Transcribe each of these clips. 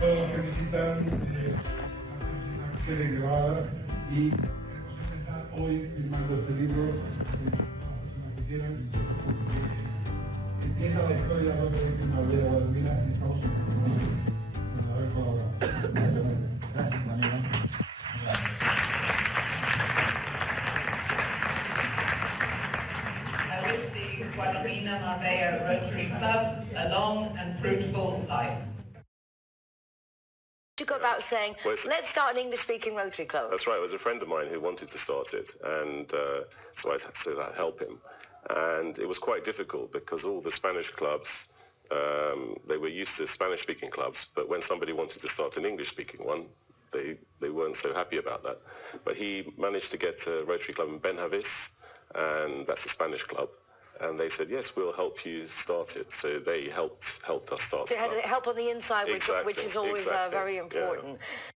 Todos los que visitan quede grabada y queremos empezar hoy firmando este libro. Las personas que quieran. Empieza la historia de Rotary Club Marbella-Guadalmina y estamos encantados de haber colaborado. Gracias, amigo. I wish the Guadalmina Marbella Rotary Club a long and fruitful life. You go about saying, let's start an English-speaking Rotary Club. That's right. It was a friend of mine who wanted to start it, and so I said I'd help him. And it was quite difficult because all the Spanish clubs, they were used to Spanish-speaking clubs, but when somebody wanted to start an English-speaking one, they weren't so happy about that. But he managed to get a Rotary Club in Benjavis, and that's a Spanish club. And they said, yes, we'll help you start it. So they helped us start So it. it had help on the inside, which is always very important. Yeah.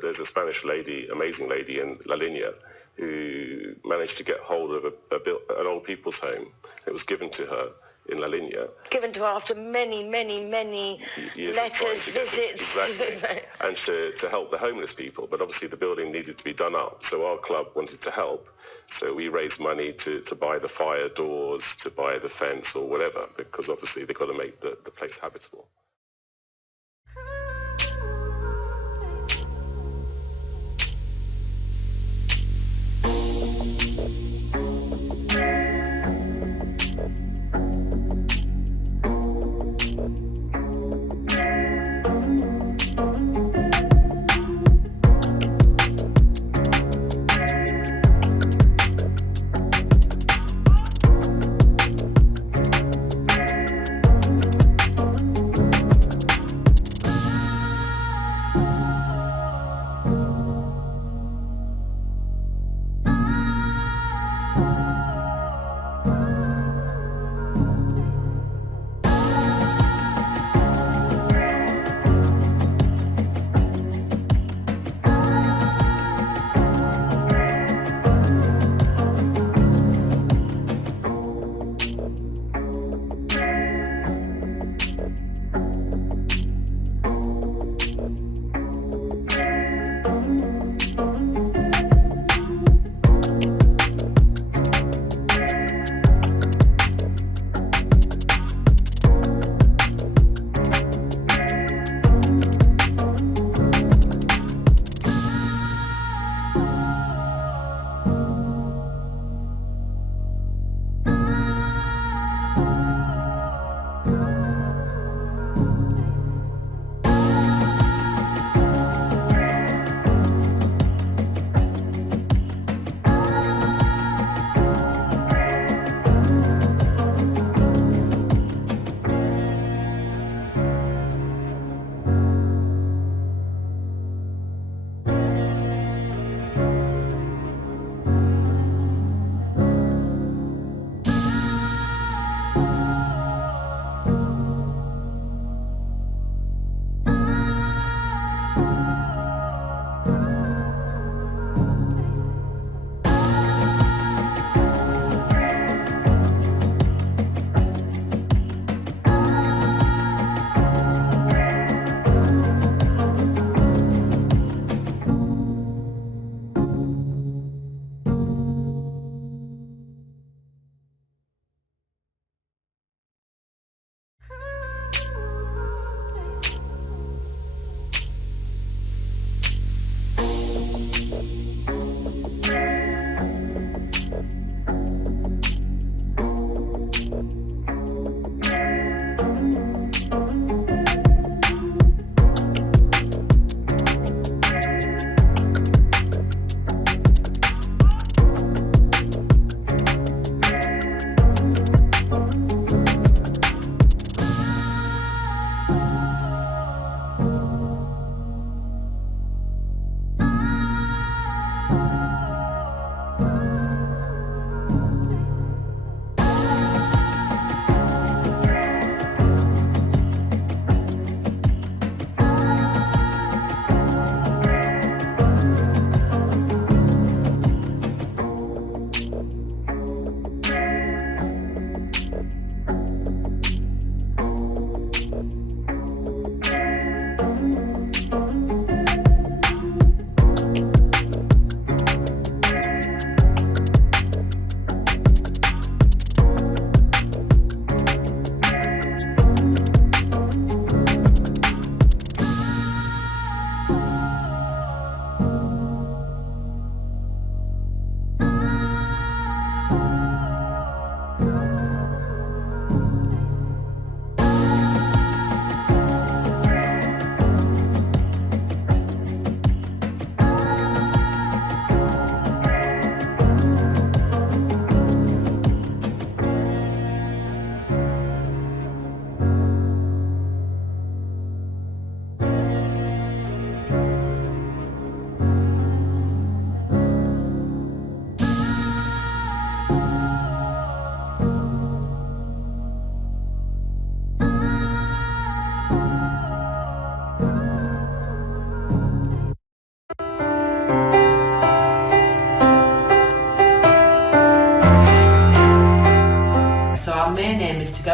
There's a Spanish lady, amazing lady in La Linea, who managed to get hold of an old people's home. It was given to her in La Linea. Given to her after many Years letters, visits. Exactly. And to help the homeless people. But obviously the building needed to be done up. So our club wanted to help. So we raised money to buy the fire doors, to buy the fence or whatever, because obviously they've got to make the place habitable.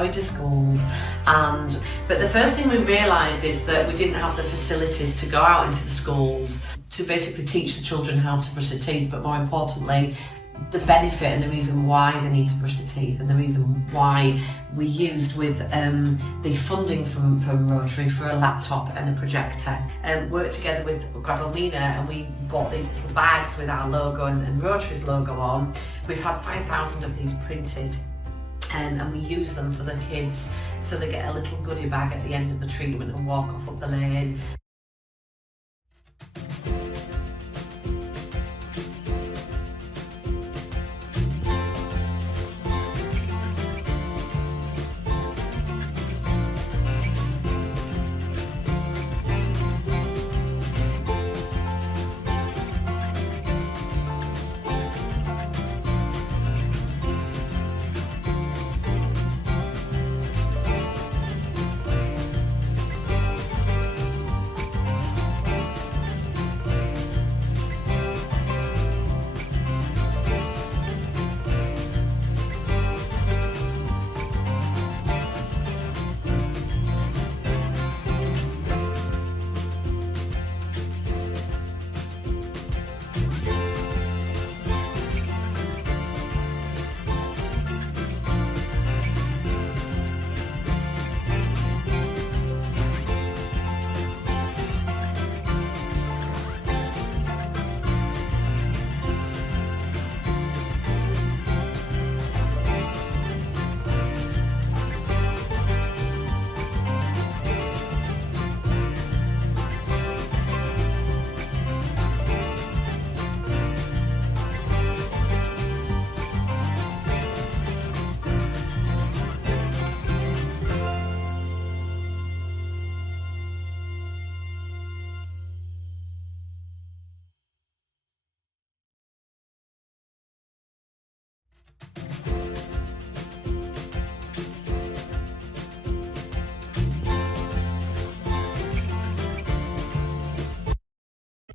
into schools, but the first thing we realised is that we didn't have the facilities to go out into the schools to basically teach the children how to brush their teeth, but more importantly, the benefit and the reason why they need to brush their teeth, and the reason why we used with the funding from Rotary for a laptop and a projector, and worked together with Guadalmina, and we bought these little bags with our logo and Rotary's logo on. We've had 5,000 of these printed, and we use them for the kids so they get a little goodie bag at the end of the treatment and walk off up the lane.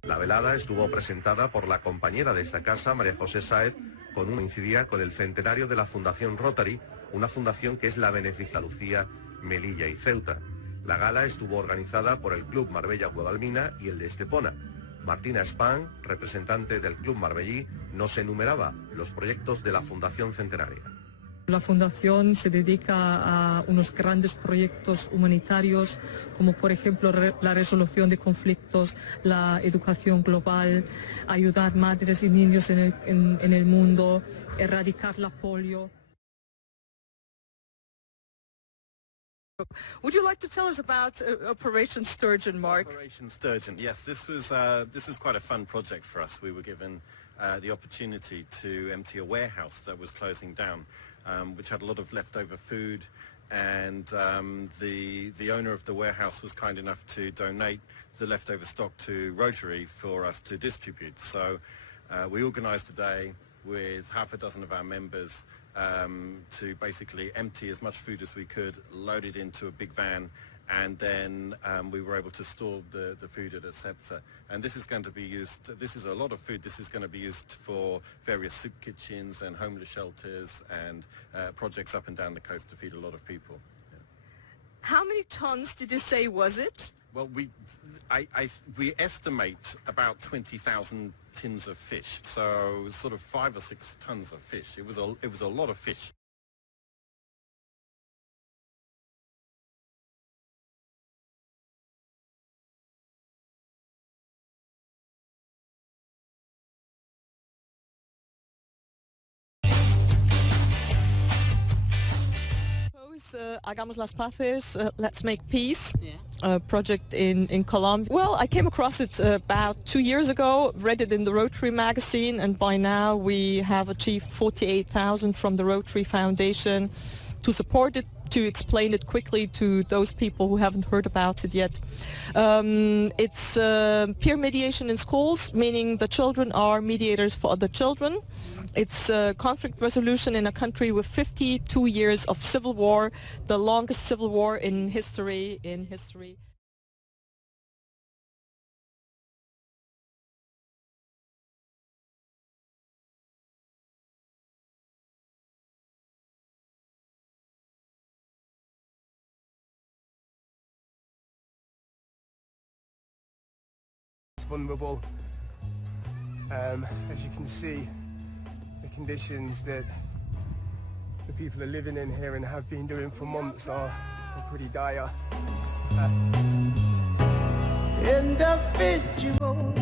La velada estuvo presentada por la compañera de esta casa, María José Sáez, con una coincidía con el centenario de la Fundación Rotary, una fundación que es la beneficia Lucía, Melilla y Ceuta. La gala estuvo organizada por el Club Marbella-Guadalmina y el de Estepona. Martina Spahn, representante del Club Marbellí, nos enumeraba los proyectos de la Fundación Centenaria. La Fundación se dedica a unos grandes proyectos humanitarios, como por ejemplo la resolución de conflictos, la educación global, ayudar madres y niños en el mundo, erradicar la polio. Would you like to tell us about Operation Sturgeon, Mark? Operation Sturgeon, yes, this was quite a fun project for us. We were given the opportunity to empty a warehouse that was closing down, which had a lot of leftover food, and the owner of the warehouse was kind enough to donate the leftover stock to Rotary for us to distribute. So we organised a day with half a dozen of our members to basically empty as much food as we could, load it into a big van, and then we were able to store the food at a SEPSA. And this is going to be used, this is a lot of food, this is going to be used for various soup kitchens and homeless shelters and projects up and down the coast to feed a lot of people. Yeah. How many tons did you say was it? Well, we estimate about 20,000 tins of fish, so sort of 5 or 6 tons of fish. It was a lot of fish. Hagamos las Paces, Let's Make Peace, project in Colombia. Well, I came across it about 2 years ago, read it in the Rotary magazine, and by now we have achieved 48,000 from the Rotary Foundation to support it, to explain it quickly to those people who haven't heard about it yet. It's peer mediation in schools, meaning the children are mediators for other children. It's conflict resolution in a country with 52 years of civil war, the longest civil war in history. vulnerable. As you can see, the conditions that the people are living in here and have been doing for months are pretty dire. Individual.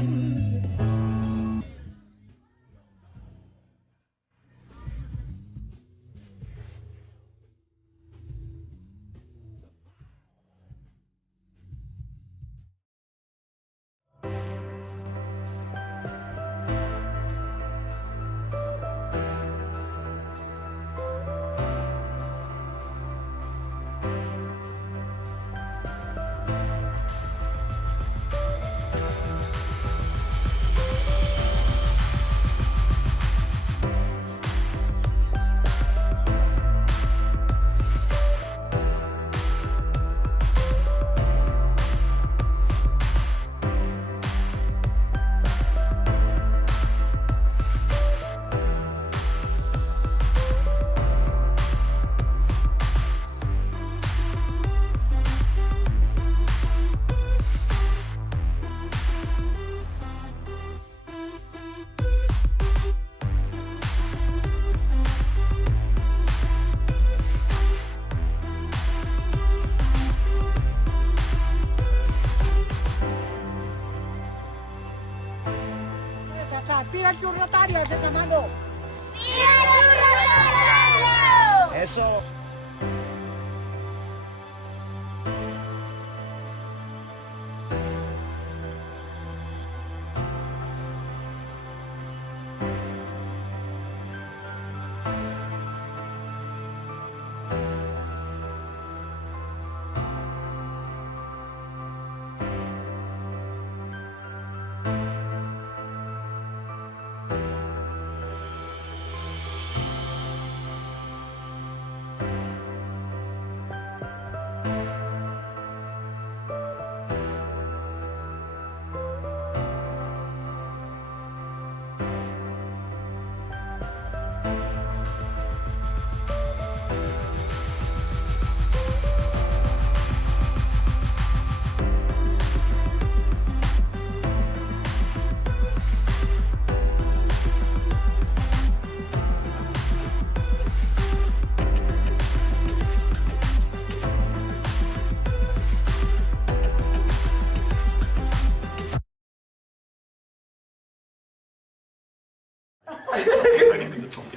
¡Viva el Club Rotario! ¡Es esa mano! ¡Viva el Club Rotario! Eso.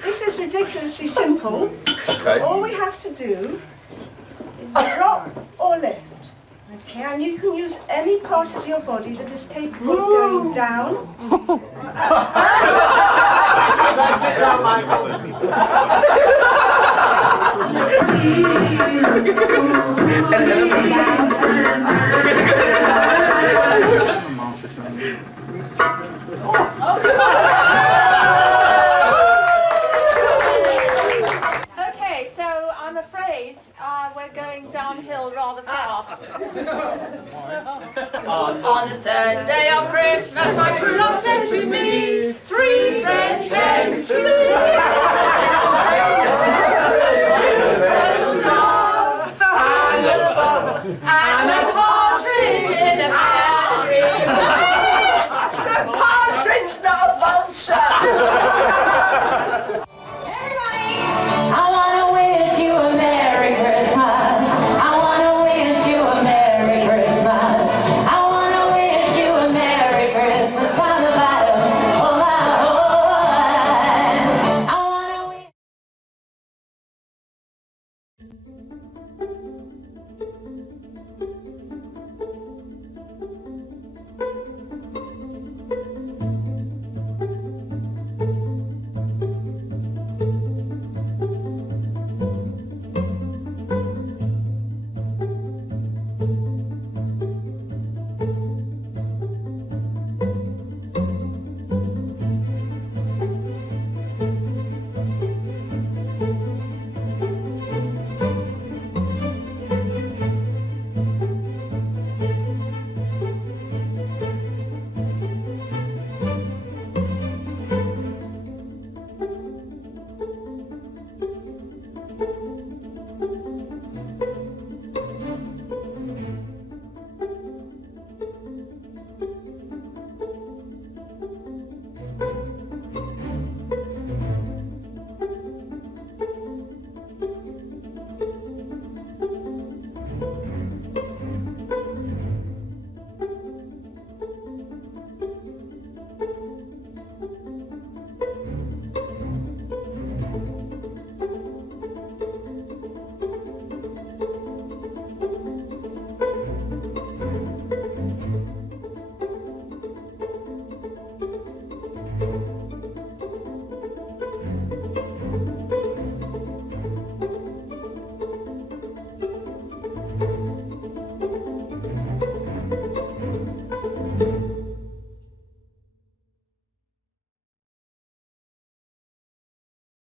This is ridiculously simple. Okay. All we have to do is drop or lift. Okay, and you can use any part of your body that is capable of going down. Sit down, Michael. Okay, so I'm afraid we're going downhill rather fast. On the third day of Christmas, my true love sent to me 3 French hens, 2 turtle doves, and a partridge in a pear tree. It's a partridge, not a vulture! Christmas.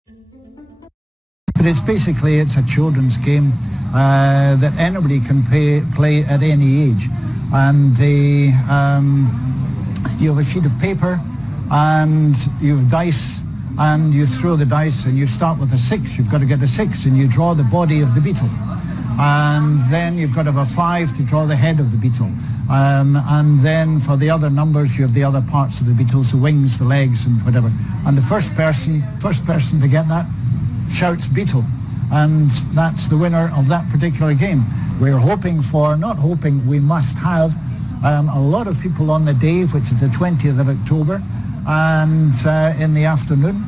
But it's a children's game that anybody can play at any age. And you have a sheet of paper and you have dice, and you throw the dice and you start with a 6. You've got to get a 6 and you draw the body of the beetle. And then you've got to have a 5 to draw the head of the beetle. And then for the other numbers you have the other parts of the beetle, the wings, the legs and whatever. And the first person to get that shouts beetle. And that's the winner of that particular game. We must have a lot of people on the day, which is the 20th of October, and in the afternoon.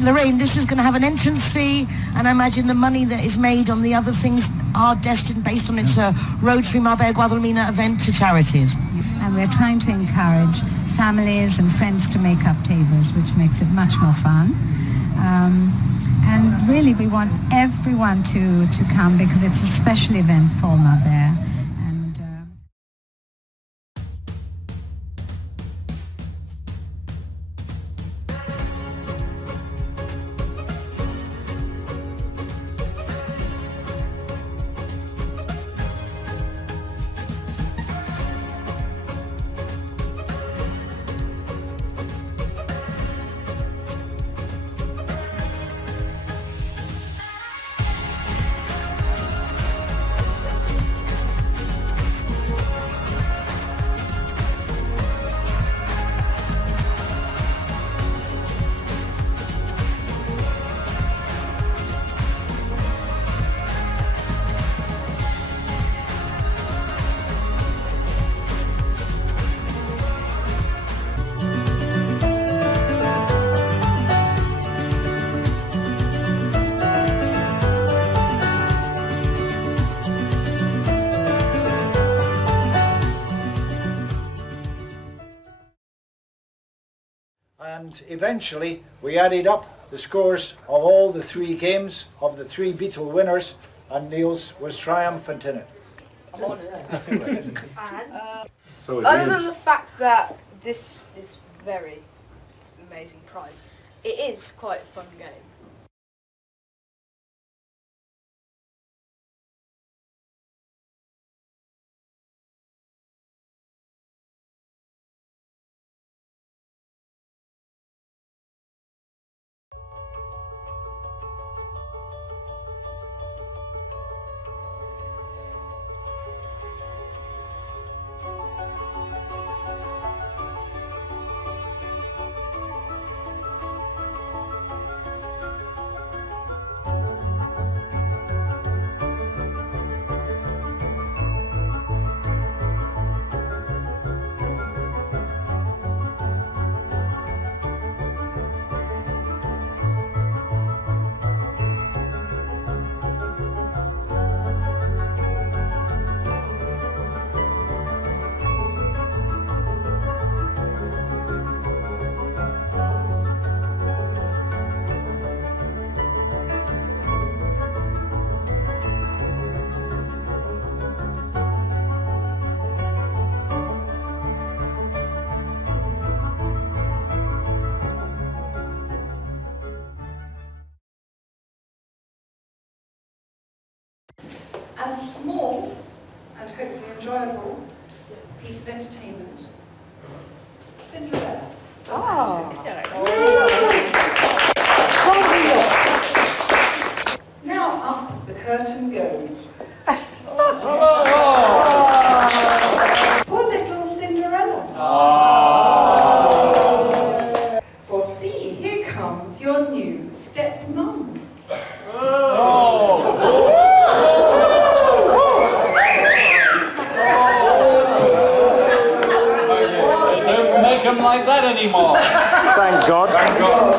Lorraine, this is going to have an entrance fee, and I imagine the money that is made on the other things are destined, based on its Rotary Marbella-Guadalmina event, to charities. And we're trying to encourage families and friends to make up tables, which makes it much more fun. And really we want everyone to come, because it's a special event for Marbella. And eventually we added up the scores of all the 3 games of the 3 beetle winners, and Niels was triumphant in it. Other than the fact that this is very amazing prize, it is quite a fun game. As a small and hopefully enjoyable piece of entertainment, Cinderella. Now up the curtain goes. Poor little Cinderella. For see, here comes your new stepmom. Like that anymore. Thank God. Thank God.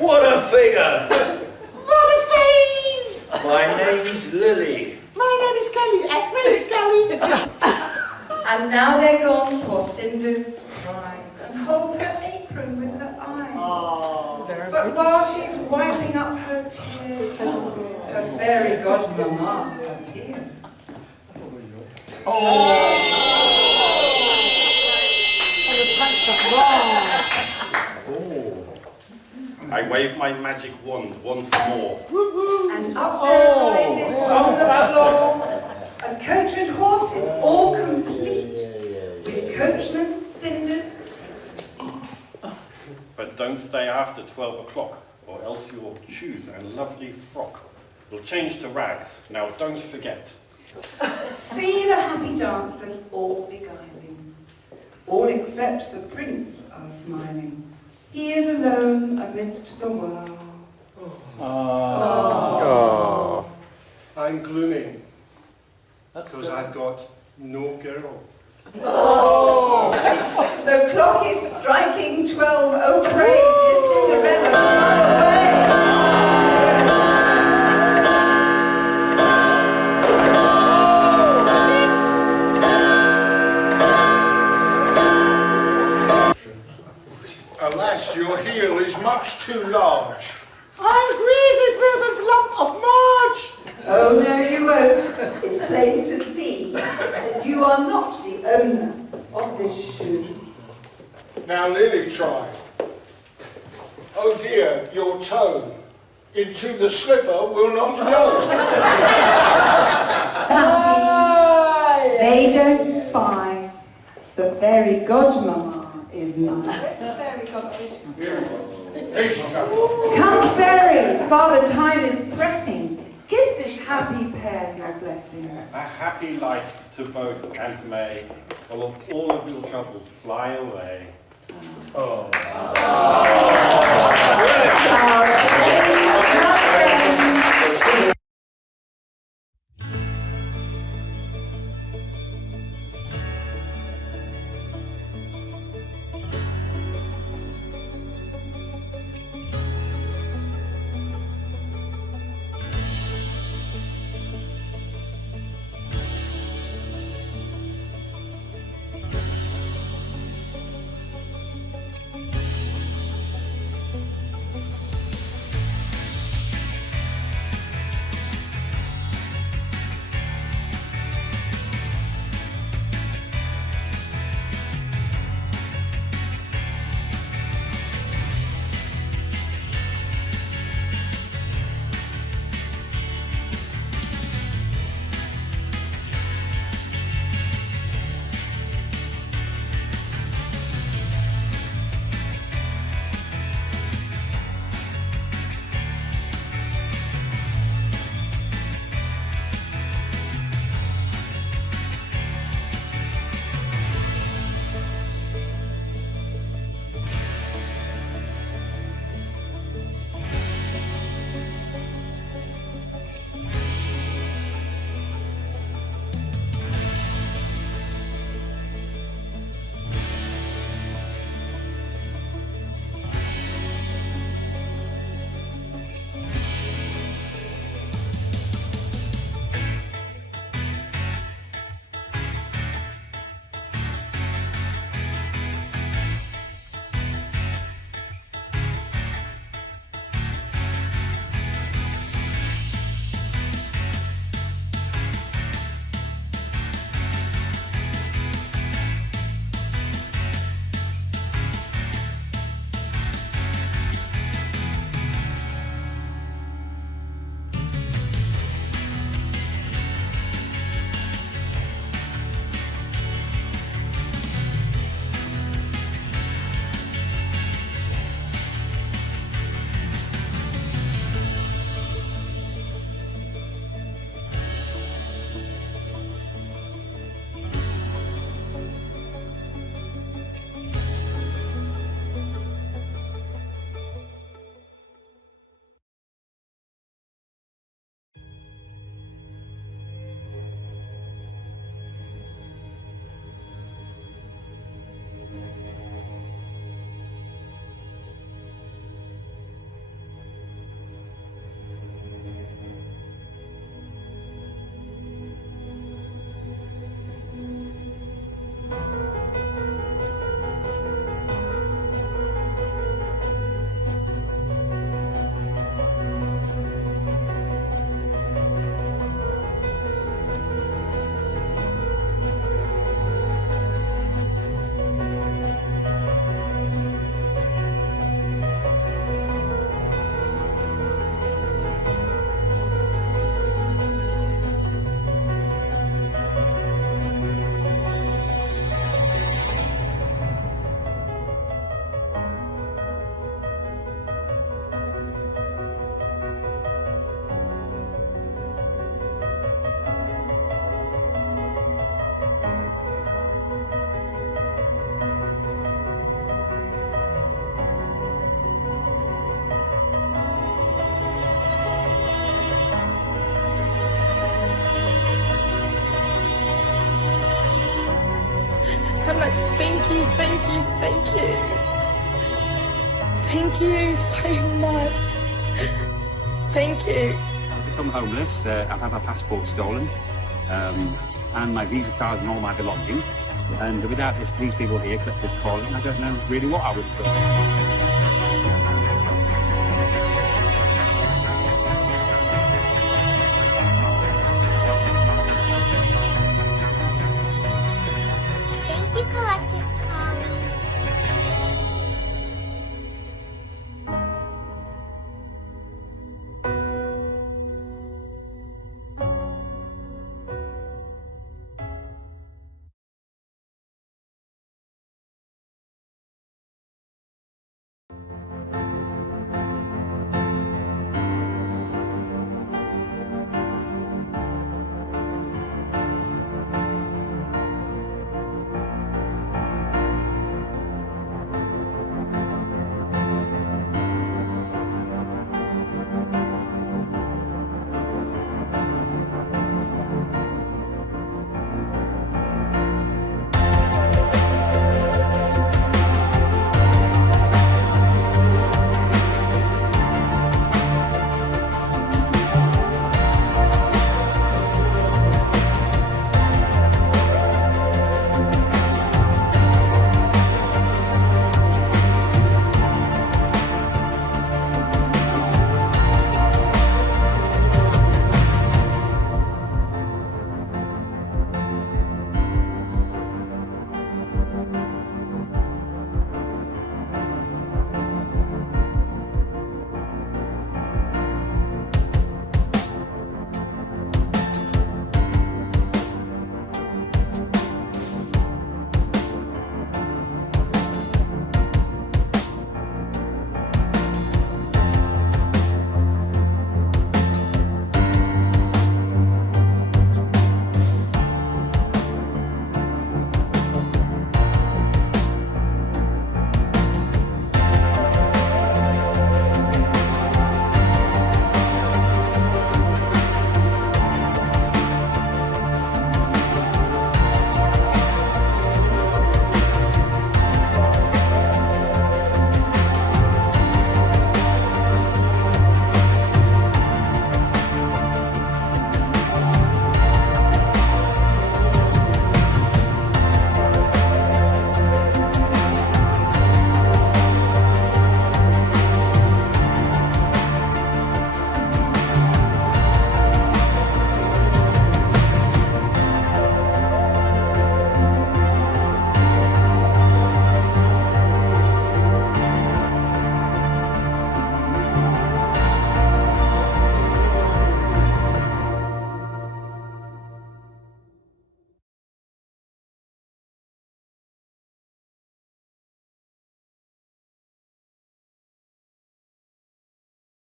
What a figure! What a face! My name's Lily. My name is Kelly. And now they're gone for Cinder's prize, and holds her apron with her eyes. But But while she's wiping up her tears, her fairy godmama appears. I wave my magic wand once more. And up there rises from the floor a coach and horses all complete, with coachman, cinders. But don't stay after 12 o'clock, or else your shoes and lovely frock will change to rags. Now don't forget. See the happy dancers all beguiling. All except the prince are smiling. He is alone amidst the world. Oh. I'm gloomy because I've got no girl. Oh. The clock is striking 12. Oh, praise is Cinderella far away. Alas, your heel is much too large. I'm greased with a lump of marge. Oh, no, you won't. It's plain to see that you are not the owner of this shoe. Now, Lily, try. Oh dear, your toe into the slipper will not go. They don't spy. The fairy godmama is mine. Where's the fairy godmama? Come, fairy, Father Time is pressing. Give this happy pair your blessing. A happy life to both and to May, while all of your troubles fly away. Oh. you so much. Thank you. I've become homeless. I've had my passport stolen, and my visa card and all my belongings. And without these people here collected calling, I don't know really what I would have done.